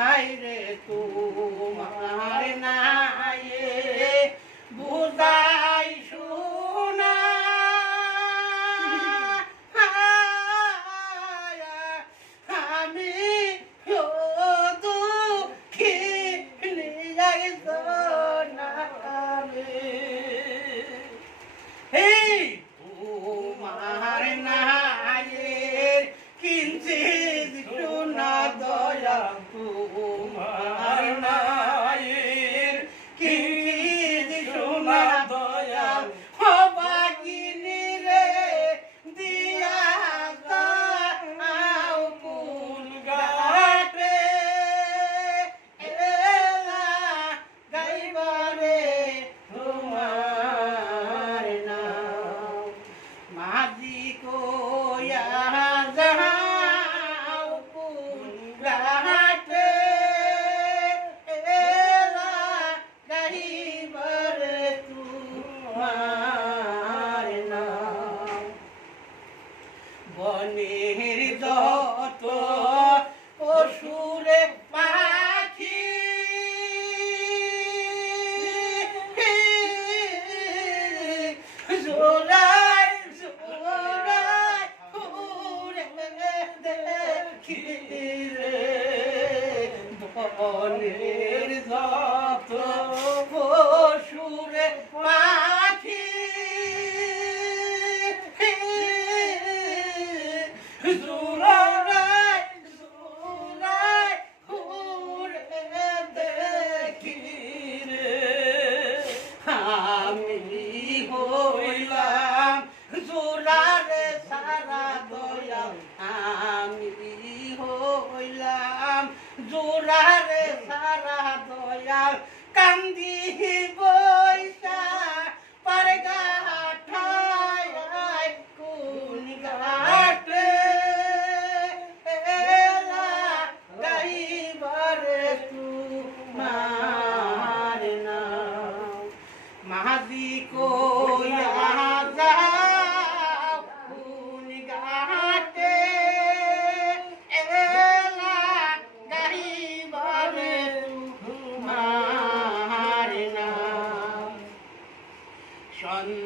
হাইরে তোমার না বুদা يرجو বনের দত পশুরে পাখি জোড়ায় জোড়ায় উড়ে দেখি রে বনের দত দিব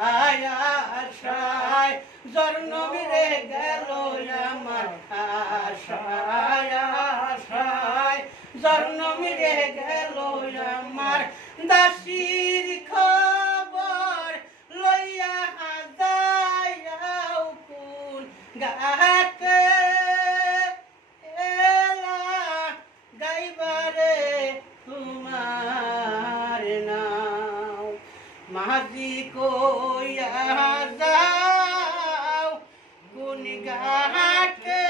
আশায় আশায় জর্ণ মিলে গেল আমার আশায় আশায় জর্ণ মেরে কইয়া যাও গুনগাটে